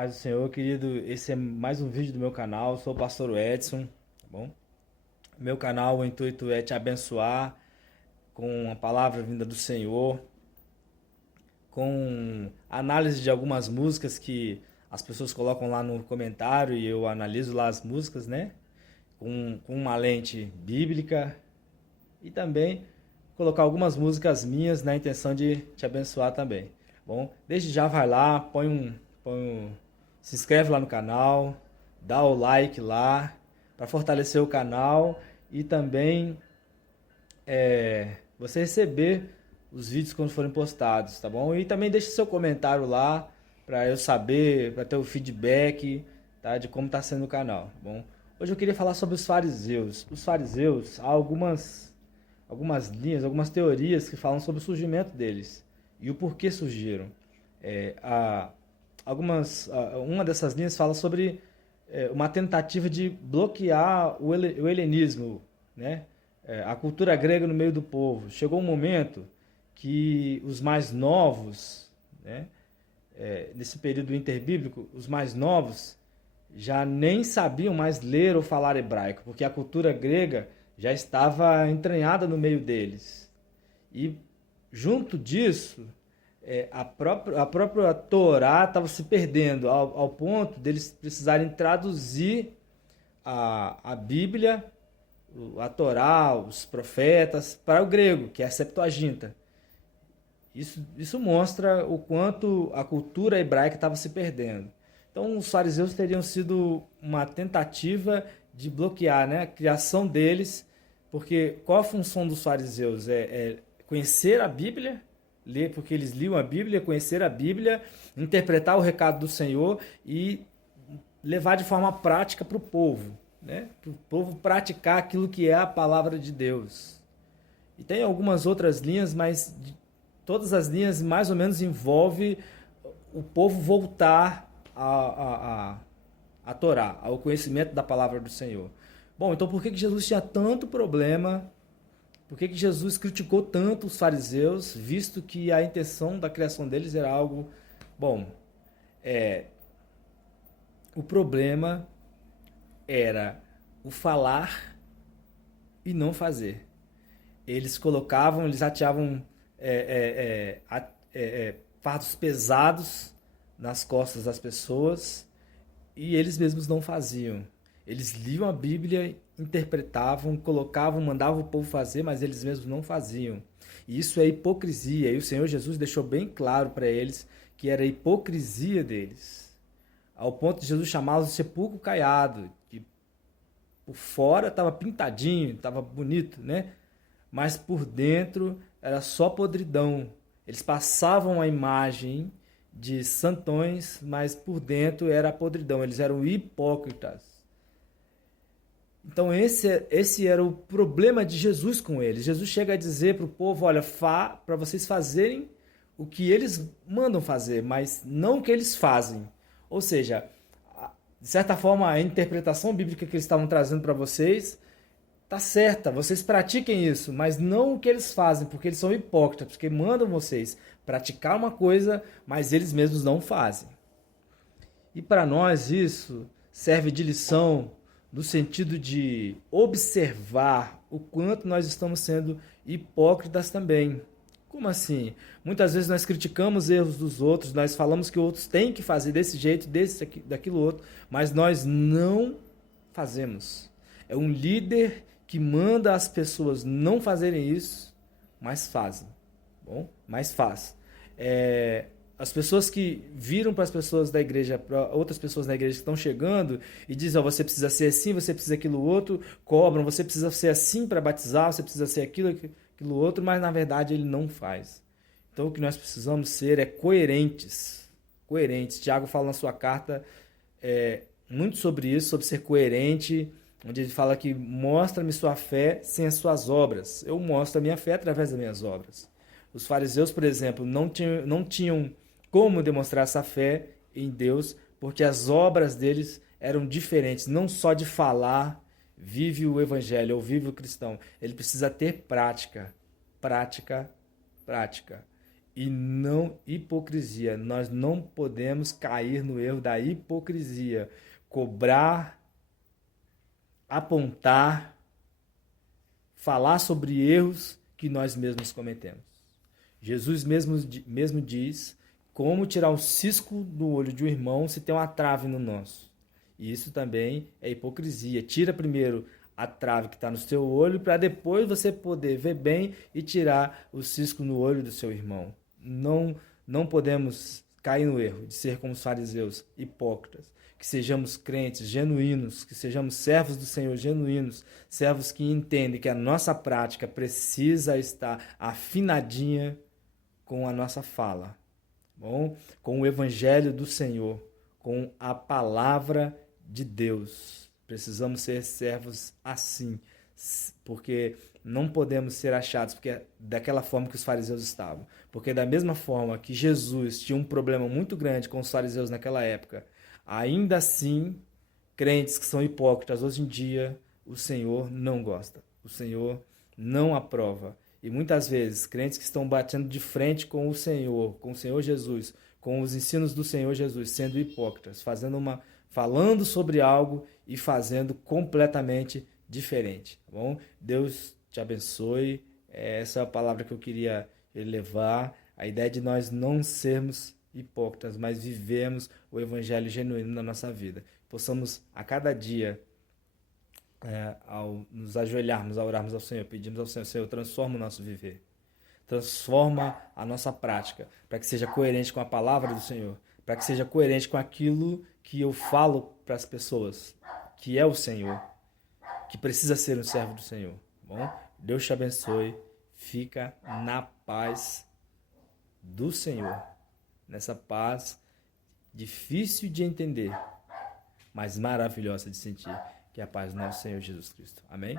Paz do Senhor, querido. Esse é mais um vídeo do meu canal. Eu sou o pastor Edson, tá bom? Meu canal, o intuito é te abençoar com a palavra vinda do Senhor, com análise de algumas músicas que as pessoas colocam lá no comentário e eu analiso lá as músicas, né? Com uma lente bíblica e também colocar algumas músicas minhas na intenção de te abençoar também. Bom, desde já vai lá, se inscreve lá no canal, dá o like lá para fortalecer o canal e também você receber os vídeos quando forem postados, tá bom? E também deixe seu comentário lá para eu saber, para ter o feedback, tá, de como está sendo o canal, tá bom? Hoje eu queria falar sobre os fariseus. Os fariseus, há algumas linhas, algumas teorias que falam sobre o surgimento deles e o porquê surgiram. É, a, uma dessas linhas fala sobre uma tentativa de bloquear o helenismo, né? A cultura grega no meio do povo. Chegou um momento que os mais novos, né? Nesse período interbíblico, os mais novos já nem sabiam mais ler ou falar hebraico, porque a cultura grega já estava entranhada no meio deles. E junto disso, a própria Torá estava se perdendo ao ponto deles precisarem traduzir a Bíblia, a Torá, os profetas, para o grego, que é a Septuaginta. Isso mostra o quanto a cultura hebraica estava se perdendo. Então, os fariseus teriam sido uma tentativa de bloquear, né, a criação deles, porque qual a função dos fariseus? É conhecer a Bíblia, ler, porque eles liam a Bíblia, conhecer a Bíblia, interpretar o recado do Senhor e levar de forma prática para o povo, né? Para o povo praticar aquilo que é a palavra de Deus. E tem algumas outras linhas, mas todas as linhas mais ou menos envolvem o povo voltar a Torá, ao conhecimento da palavra do Senhor. Bom, então por que Jesus tinha tanto problema? Por que Jesus criticou tanto os fariseus, visto que a intenção da criação deles era algo bom? O problema era o falar e não fazer. Eles ateavam fardos pesados nas costas das pessoas e eles mesmos não faziam. Eles liam a Bíblia, interpretavam, colocavam, mandavam o povo fazer, mas eles mesmos não faziam. E isso é hipocrisia. E o Senhor Jesus deixou bem claro para eles que era a hipocrisia deles. Ao ponto de Jesus chamá-los de sepulcro caiado. Que por fora estava pintadinho, estava bonito, né? Mas por dentro era só podridão. Eles passavam a imagem de santões, mas por dentro era podridão. Eles eram hipócritas. Então esse era o problema de Jesus com eles. Jesus chega a dizer para o povo, olha, para vocês fazerem o que eles mandam fazer, mas não o que eles fazem. Ou seja, de certa forma, a interpretação bíblica que eles estavam trazendo para vocês está certa, vocês pratiquem isso, mas não o que eles fazem, porque eles são hipócritas, porque mandam vocês praticar uma coisa, mas eles mesmos não fazem. E para nós isso serve de lição no sentido de observar o quanto nós estamos sendo hipócritas também. Como assim? Muitas vezes nós criticamos erros dos outros, nós falamos que outros têm que fazer desse jeito, daquilo outro, mas nós não fazemos. É um líder que manda as pessoas não fazerem isso, mas fazem. Bom, mas faz. As pessoas que viram para as pessoas da igreja, para outras pessoas da igreja que estão chegando e dizem, você precisa ser assim, você precisa aquilo outro, cobram, você precisa ser assim para batizar, você precisa ser aquilo outro, mas na verdade ele não faz. Então o que nós precisamos ser é coerentes. Coerentes. Tiago fala na sua carta muito sobre isso, sobre ser coerente, onde ele fala que mostra-me sua fé sem as suas obras. Eu mostro a minha fé através das minhas obras. Os fariseus, por exemplo, não tinham como demonstrar essa fé em Deus, porque as obras deles eram diferentes, não só de falar, vive o evangelho ou vive o cristão. Ele precisa ter prática, prática, prática. e não hipocrisia. Nós não podemos cair no erro da hipocrisia. Cobrar, apontar, falar sobre erros que nós mesmos cometemos. Jesus mesmo diz como tirar o cisco do olho de um irmão se tem uma trave no nosso. E isso também é hipocrisia. Tira primeiro a trave que está no seu olho para depois você poder ver bem e tirar o cisco no olho do seu irmão. Não podemos cair no erro de ser como os fariseus, hipócritas. Que sejamos crentes genuínos, que sejamos servos do Senhor genuínos, servos que entendem que a nossa prática precisa estar afinadinha com a nossa fala, bom? Com o Evangelho do Senhor, com a palavra de Deus. Precisamos ser servos assim, porque não podemos ser achados porque daquela forma que os fariseus estavam. Porque da mesma forma que Jesus tinha um problema muito grande com os fariseus naquela época, ainda assim, crentes que são hipócritas hoje em dia, o Senhor não gosta. O Senhor não aprova. E muitas vezes, crentes que estão batendo de frente com o Senhor Jesus, com os ensinos do Senhor Jesus, sendo hipócritas, falando sobre algo e fazendo completamente diferente, tá bom? Deus te abençoe. Essa é a palavra que eu queria levar. A ideia de nós não sermos hipócritas, mas vivemos o evangelho genuíno na nossa vida. Possamos a cada dia, ao nos ajoelharmos, a orarmos ao Senhor, pedimos ao Senhor, Senhor, transforma o nosso viver, transforma a nossa prática, para que seja coerente com a palavra do Senhor, para que seja coerente com aquilo que eu falo para as pessoas, que é o Senhor, que precisa ser um servo do Senhor. Bom, Deus te abençoe, fica na paz do Senhor, nessa paz difícil de entender, mas maravilhosa de sentir, que é a paz do nosso Senhor Jesus Cristo. Amém?